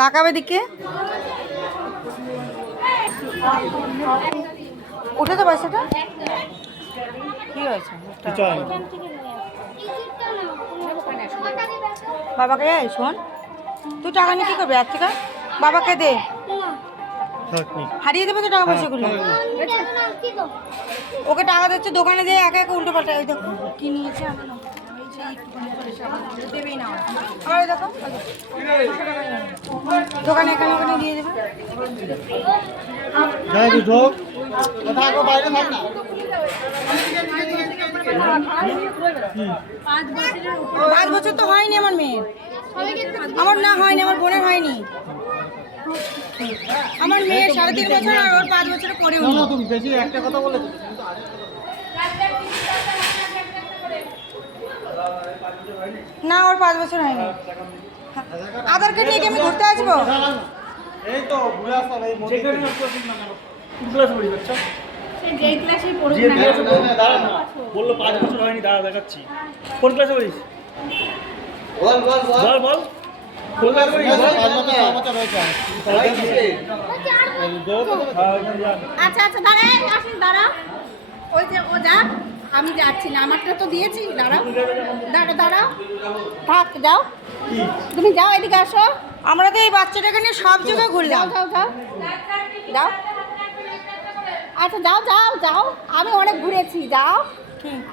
তাকাবে দিকে উঠে তো বাচ্চাটা কি হয়েছে? বাবাকে শোন, তুই টাকা নিয়ে কি করবি আজ থেকে? বাবাকে দে, হারিয়ে দেবে তো টাকা পয়সাগুলো। ওকে টাকা দিচ্ছে দোকানে দিয়ে একা একা উল্টো পাল্টা কি নিয়েছে দেবেই না। আবার দেখো দোকানে এখানে ওখানে দিয়ে দেবে। 5 বছর তো হয়নি আমার মেয়ের, আমার না হয়নি, আমার বোনের হয়নি। আমার মেয়ে 3.5 বছর আর ওর 5 বছর পরে একটা কথা বলে না, ওর 5 বছর হয়নি। আধার কার্ড নিয়ে কি আমি ঘুরতে আসবো? এই তো ঘুরে আসতাম এই মধ্যে ক্লাস পড়ি বাচ্চা যেই ক্লাসে পড়ুক না দাঁড়া না বললো 5 বছর হয়নি, দাঁড়া দেখাচ্ছি কোন ক্লাসে পড়িস? বল বল বল বল কোন ক্লাসে পড়িস? 5 বছর হয়েছে। আচ্ছা আচ্ছা দাঁড়া আসিস, দাঁড়া ওই যে ও যা, আমি যাচ্ছি না, আমারটা তো দিয়েছি। দাঁড়াও দাঁড়া দাঁড়াও থাক, যাও তুমি যাও, এদিকে আসো। আমরা তো এই বাচ্চাটাকে নিয়ে সব জায়গায় ঘুরে যাও যাও যাও যাও। আচ্ছা যাও যাও যাও, আমি অনেক ঘুরেছি, যাও।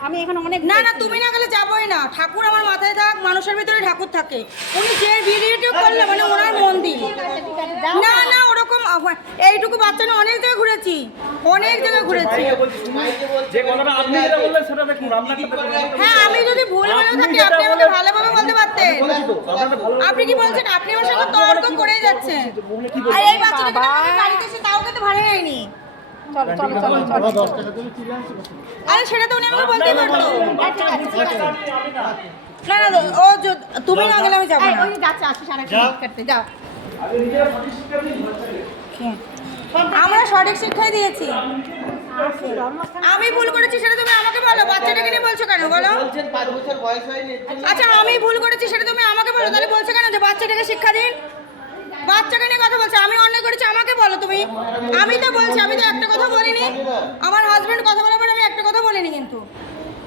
আমি এখন অনেক না না, তুমি না গেলে যাবোই না। ঠাকুর আমার মাথায় থাক, মানুষের ভিতরে ঠাকুর থাকে। উনি যে ভিডিওটি করলে মানে ওনার মন্দির না না ওরকম এইটুকু বাচ্চা না, অনেক জায়গায় ঘুরেছি, অনেক জায়গায় ঘুরেছি। হ্যাঁ আমি যদি ভুল বলে থাকি আপনি আমাকে ভালোভাবে বলতে পারতেন। আপনি কি বলছেন? আপনি আমার সঙ্গে তর্ক করে যাচ্ছেন। আর এই বাচ্চাটাকে গাড়িতে এসে তাও কিন্তু ভাড়া নেয়নি। চলো চলো চলো চলো। আরে সেটা তো উনি আমাকে বলতেই পারতো। না না ও তুমি না গেলে আমি যাবো না। ওই যাচ্ছে আসি সারা করতে যাও। আমরা সঠিক শিক্ষাই দিয়েছি। আমি ভুল করেছি সেটা তুমি আমাকে বলো, বাচ্চাটাকে নিয়ে বলছো কেন বলো? আচ্ছা আমি ভুল করেছি সেটা তুমি আমাকে বলো, তাহলে বলছো কেন যে বাচ্চাটাকে শিক্ষা দিন? বাচ্চাকে নিয়ে কথা বলছে, আমি অন্যায় করেছি আমাকে বলো তুমি। আমি তো বলছি, আমি তো একটা কথা বলিনি। আমার হাজবেন্ড কথা বলার পরে আমি একটা কথা বলিনি, কিন্তু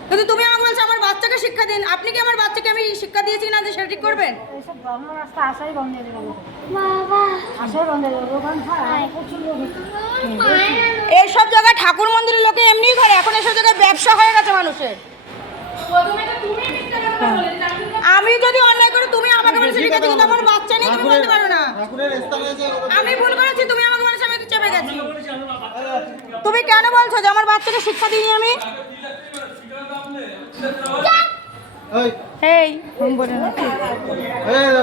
কিন্তু তুমি আমাকে বলছো আমার বাচ্চাকে শিক্ষা দিন। আপনি কি আমার বাচ্চাকে আমি শিক্ষা দিয়েছি না যে সেটা ঠিক করবেন? এইসব ধর্ম রাস্তা আসাই বন্ধ করে দেবো বাবা, আসাই বন্ধ করে দেবো। এইসব জায়গায় ঠাকুর মন্দিরের লোকে এমনিই করে, এখন এসব জায়গায় ব্যবসা হয়ে গেছে মানুষের। আমি যদি অন্যায় করি তুমি আমাকে বলছো ঠিক আছে, কিন্তু আমার বাচ্চা নেই তুমি বলতে পারো না। আমি ভুল করেছি, তুমি আমাকে বলেছো আমি তো চেপে গেছি। তুমি কেন বলছো যে আমার বাচ্চাকে শিক্ষা দিইনি আমি? এই বলে না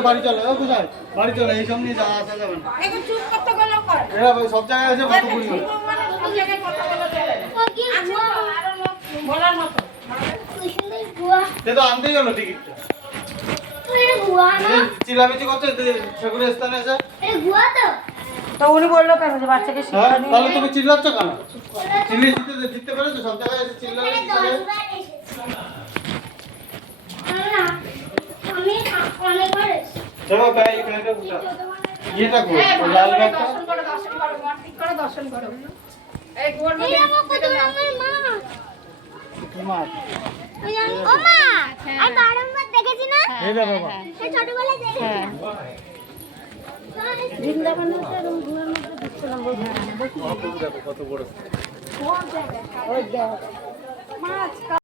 বাড়ি চলো, বাড়ি চলো, এই সব নিয়ে যাওয়া আসা যাবে না। এখন চুপ করতে গেলেও কর, এরা সব জায়গায় আছে কত বলি সব জায়গায় কথা বলা চলে না বলার মতো। তে তো আনতেই হলো টিকিটটা। এটা গুয়া না, চিলামিচি করতে সেগুলো স্থানে আছে। এটা গুয়া তো। তো উনি বললো কেন যে বাচ্চাকে শিক্ষা দিন? তাহলে তুমি চিল্লাচ্ছ কেন? চিল্লিয়ে জিততে পেরেছো? সব জায়গায় এসে চিল্লালে আমি অনেক করে চলো ভাই এখানে উঠা এটা কো লাল ব্যাগটা দর্শন করো মার ঠিক করে দর্শন করো। এই গোল মধ্যে আমার মা কি মা ও মা আর বারংবার দেখেছি না? এই দেখো বাবা এই ছোটবেলায় দেখেছি। বৃন্দাবনে তো এরকম ঘোরার মধ্যে দেখছিলাম, দেখো কত বড় কোন জায়গা ওই দেখো মাছ।